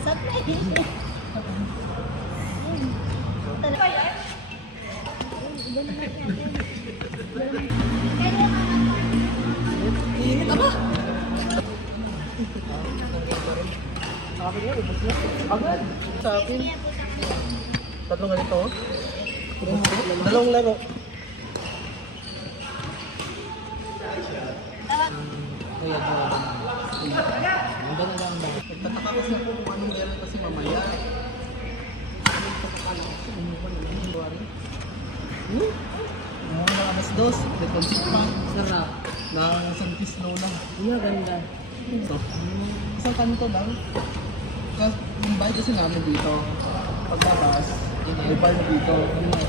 Asap na eh. Init na ba? Sa akin yan, ubos na. Agad. Sa akin. Tatlong ganito. Dalawang laro. Kaya doon. Ang ganda lang ba? Nagtataka kasi ako kung anong meron kasi mamaya. Nagtataka lang ako kung ano naman yung buwan. Mga alas 2, may concert pa. Sarap. Ng San Pislo lang. Iya, ganda. So, isang kanto lang. Kasi yung bahay kasi namin dito. Pagkabas, may bar dito,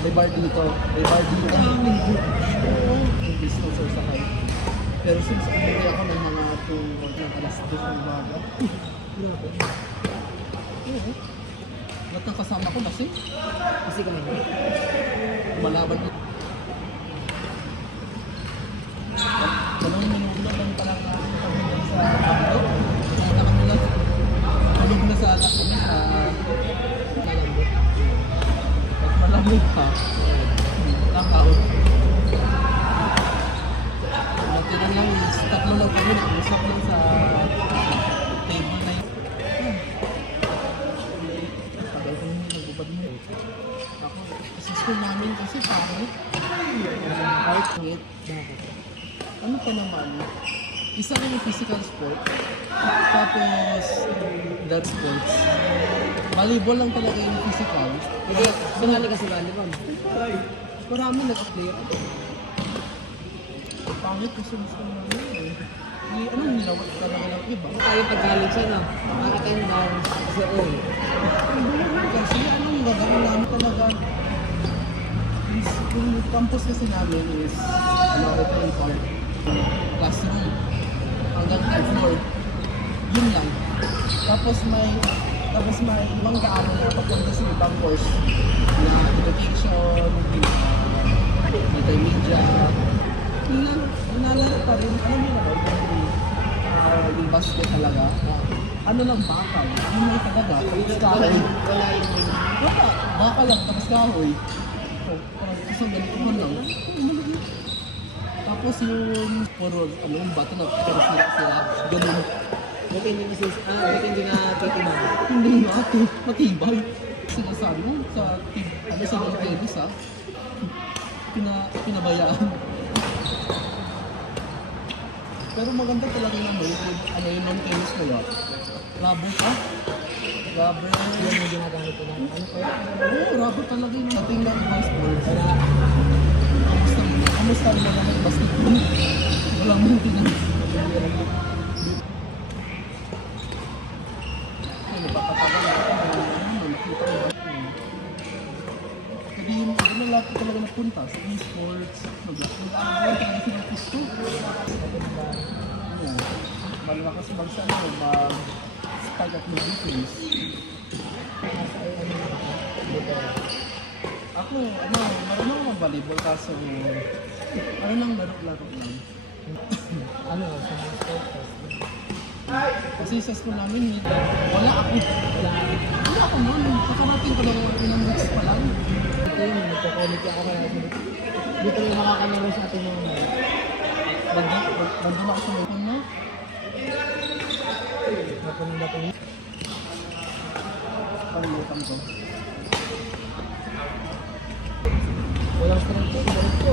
may bar dito, may bar dito. Yung business or sakay. Pero since umuwi ako ng mga alas 2 ng umaga. Grabe. Oo. Lahat ng kasama ko kasi Kasi kami. malaban ko. Dalawang minuto lang pala kami sa kapito. Kaya kami lang. Tulog na sa anak kami sa mas malamig pa. Knockout. Natira lang is tatlo lang kami. Nag-usap lang sa table na yun. Tagal ko yung nagubad mo. Ako, sa school namin kasi pangit. Pangit. Bakit? Ano pa naman? Isa yung physical sport. Tapos, that sports. Volleyball lang talaga yung physical. Kasi, sunali kasi volleyball. Marami nag-play ako. Pangit kasi gusto namin eh. Anong nilawat talaga ng iba? Tayo pag-college siya, no? Attendance, kasi all. Kasi anong gagawin namin talaga? Yung campus kasi namin is ito yung part. Classroom. Hanggang third floor. Yun lang. Tapos may ibang daanan na papunta sa ibang course na education, multimedia. Nalaro pa rin. Alam mo naman yung basket talaga. Ano lang bakal. Ano lang talaga. Kahoy. Wala. Bakal lang. Tapos kahoy. Kasi ganito man lang. Tapos yung puro, yung bato na pero sila. Ganun. Buti hindi na titiman. Hindi natin. Matibay. Sinasabi mo sa mga tennis ha. Pinabayaan. Pero maganda talaga yung yung non-tennis na yun. Rubber ka? Rubber. Yan yung ginagamit ko lang. Ano ko? Oo, rubber talaga yung dating ng mga sports. Kamusta rin naman yung basketball? Walang maintenance. Ano ba katagal ako? Nakita mo ba? Sabi yun, doon lang ako talaga napunta sa e-sports. Nag-aaral talaga sila gusto. Malakas magsa mag-spike at mag-defense. Ako, marunong ako mag-volleyball kaso lang, laro-laro lang. Ano? Sa mga sports? Kasi sa school namin, wala ako. Wala ako nun. Kakarating ko lang ilang weeks pa lang. Ito yun, nagko-comic ako kaya dito lang makakamera sa ating mga Nandun ako sa mga mo. napunong. Palimutan ko. Walang strength ko, balik ko.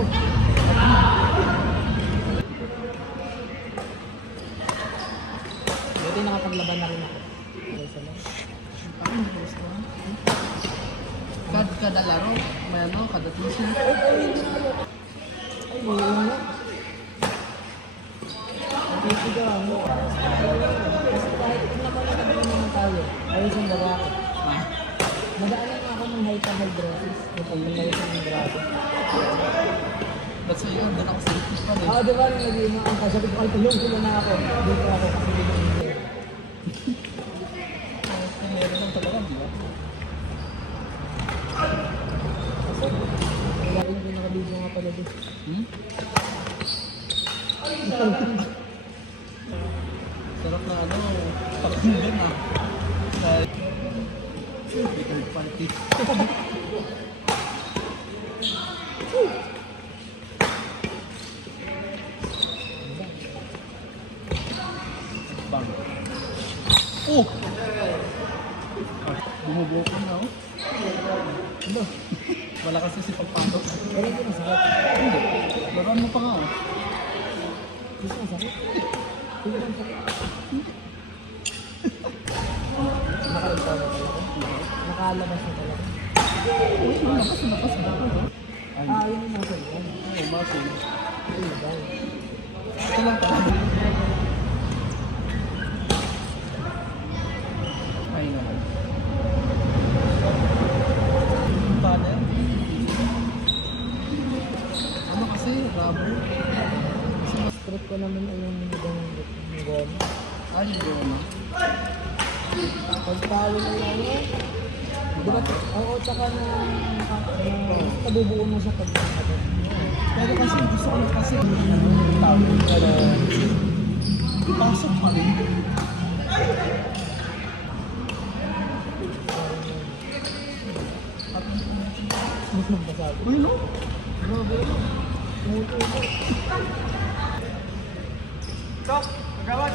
Buti nakapaglaban na rin ako. Parang hindi ko gusto. Kada laro, may kada tuition. Ay, mayroon na. Ang ito mo. Kasi kahit naman naman tayo, ayos yung lalaki. Nadaanan ako ng hyperhidrosis. Yung paglalagay ng grabe. Ba't sa'yo, doon ako sa itis pa rin. Diba nung nag-iima ang kasabi ko, ay tulong sila na ako. Dito ako kasi dito hindi. Meron lang talaga, di ba? Wala rin yung nakabidyo nga pala doon. Sarap na pakinggan ah. Third party. Bang. Oh! Bumubuo ko na oh. Ano? Malakas na si Pagpatok. Pero hindi masakit. Hindi. Laruan mo pa nga oh. Gusto masakit? Hindi masakit. Nakalabas na talaga. Nakalabas na talaga. Uy, lakas na oh. Ah, yun yung muscle yan. Ay, muscle. Ay, bagay. Ito lang talaga. Ay naman. Paano? Ano kasi, rubber? Kasi mas trip ko naman ay yung goma. Ah, yung goma. Pag talo na yun, di ba? Oo, tsaka na nabubuo na siya pag Pero kasi gusto ko na kasi yung tawag. Pero ipasok pa rin. mas magbasabi. Uy, no? Grabe. Tumutubo. Stop! Magawad!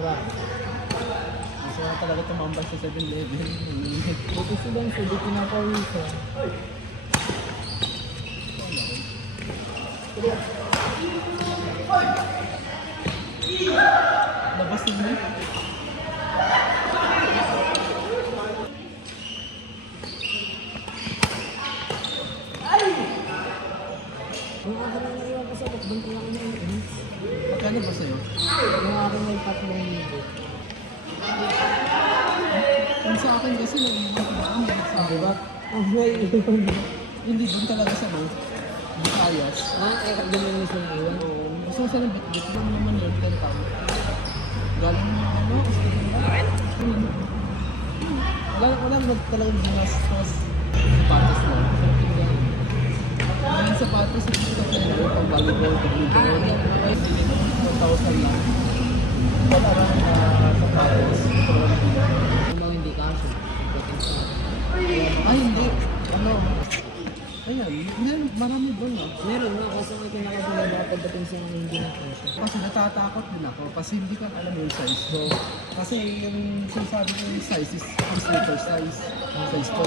Grabe. Gusto na talaga tumambay sa 7-Eleven. Buti sila, hindi pinapawisan. Labas din mo. Yung akin na naiwan ko sa bakbang ko lang naiinis. Magkano ba sa'yo? Yung akin may 3,000. Yung sa akin kasi nag-iwan ko ang balik sa akin. Diba? Ang may iwan. Hindi doon talaga sa no. Bukayas. Ah, eh, ganun yung isang iwan. Oo. Gusto ko sa ng bit-bit doon naman yun. Tentang. Galing mo ano? Wala talagang ginastos. Sapatos lang. Yung sapatos sa dito pero pang volleyball, pag-volleyball. 1,000 lang. Wala lang na sapatos. Kung hindi kaso. Ay, hindi. Ano? Ayan, marami doon ah. Meron nga kasi may pinakasalaga pagdating sa mga hindi na kaso. Kasi natatakot din ako kasi hindi ko alam yung size ko. Kasi yung sinasabi ko yung size is sleeper size. Size ko.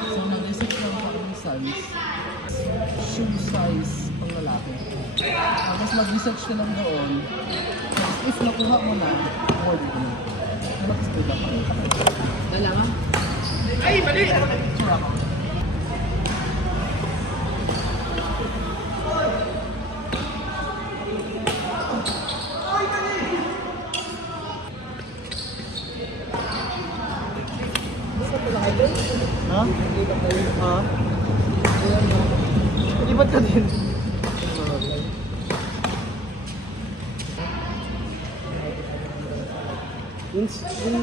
So nag-research lang ako yung size. Shoe size pang lalaki. Tapos mag-research ka lang doon. If nakuha mo na, order mo na. Mag-speed ako. Wala nga? Picture ako. Gusto ko lang ito. Ha? Hindi ka tayo. Ha? Ayan mo. Libat ka din. Yung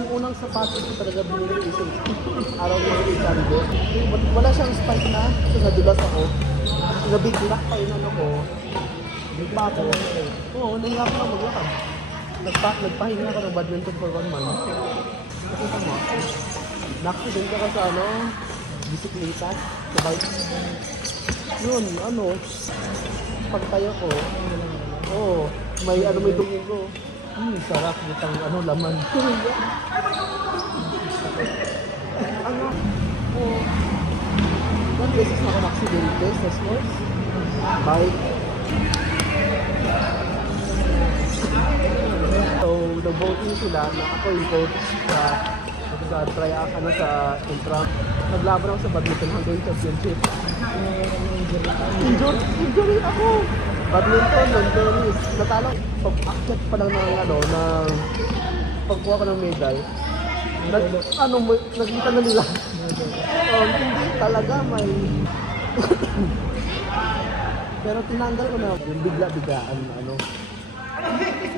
unang sapatos ko talaga binili ko sa araw ng weekend ko. Wala siyang spike na, kasi nadulas ako. Nabigla pa yun ano ko. Nagpato. Oo, nangyapak na maglakad. Nagpahinga ako ng badminton for 1 month. Nakita mo, na-accident ka sa ano, bisikleta, sa bike. Yun, ano, pagtayo ko, may dumi ko. Sarap nitang laman. Ano? One beses ako na-accidente sa sports. Bike. So, nag-voting sila na ako yung coach sa intra. Naglaban ako sa badminton hanggang championship. Injury ako! Badminton, non-tennis. Natalo. Pag-akyat pa lang ng pagkuha ko ng medal. Nakita na nila. Hindi talaga may... Pero tinanggal ko na yung bigla-biglaan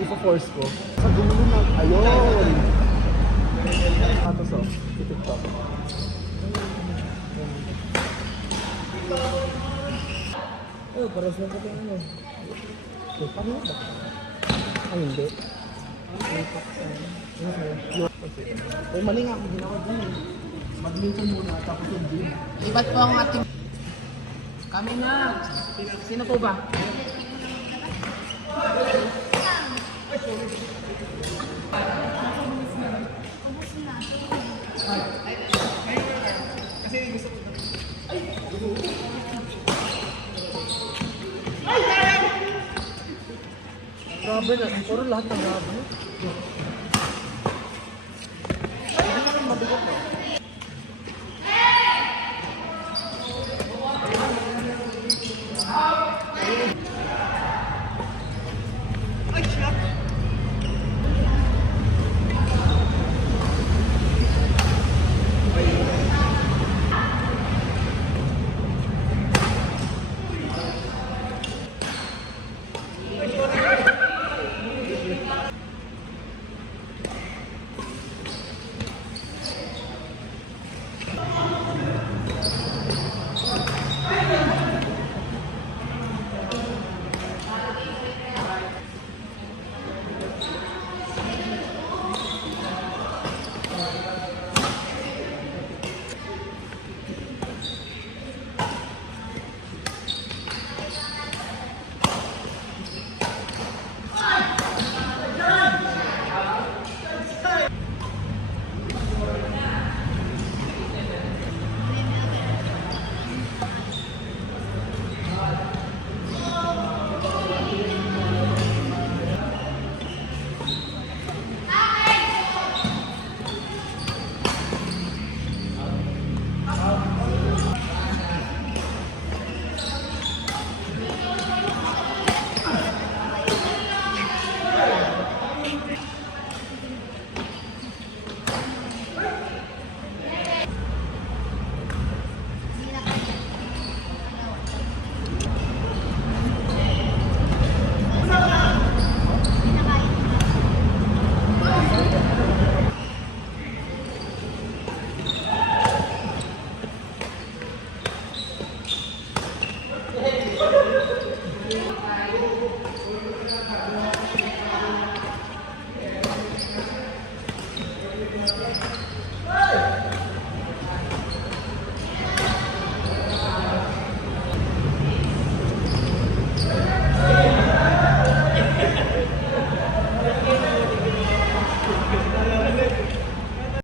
ipo-force ko. Sa dulo na, ayun! Ato so, TikTok. Pares lang ito yung ano. Paano ba? Ay, hindi. May paksa. Eh, mali nga ako ginawa dyan eh. Badminton muna, tapos yung gym. Iba't po ang ating... Kami na! Sino po ba? Grabe na, puro lahat ng grabe.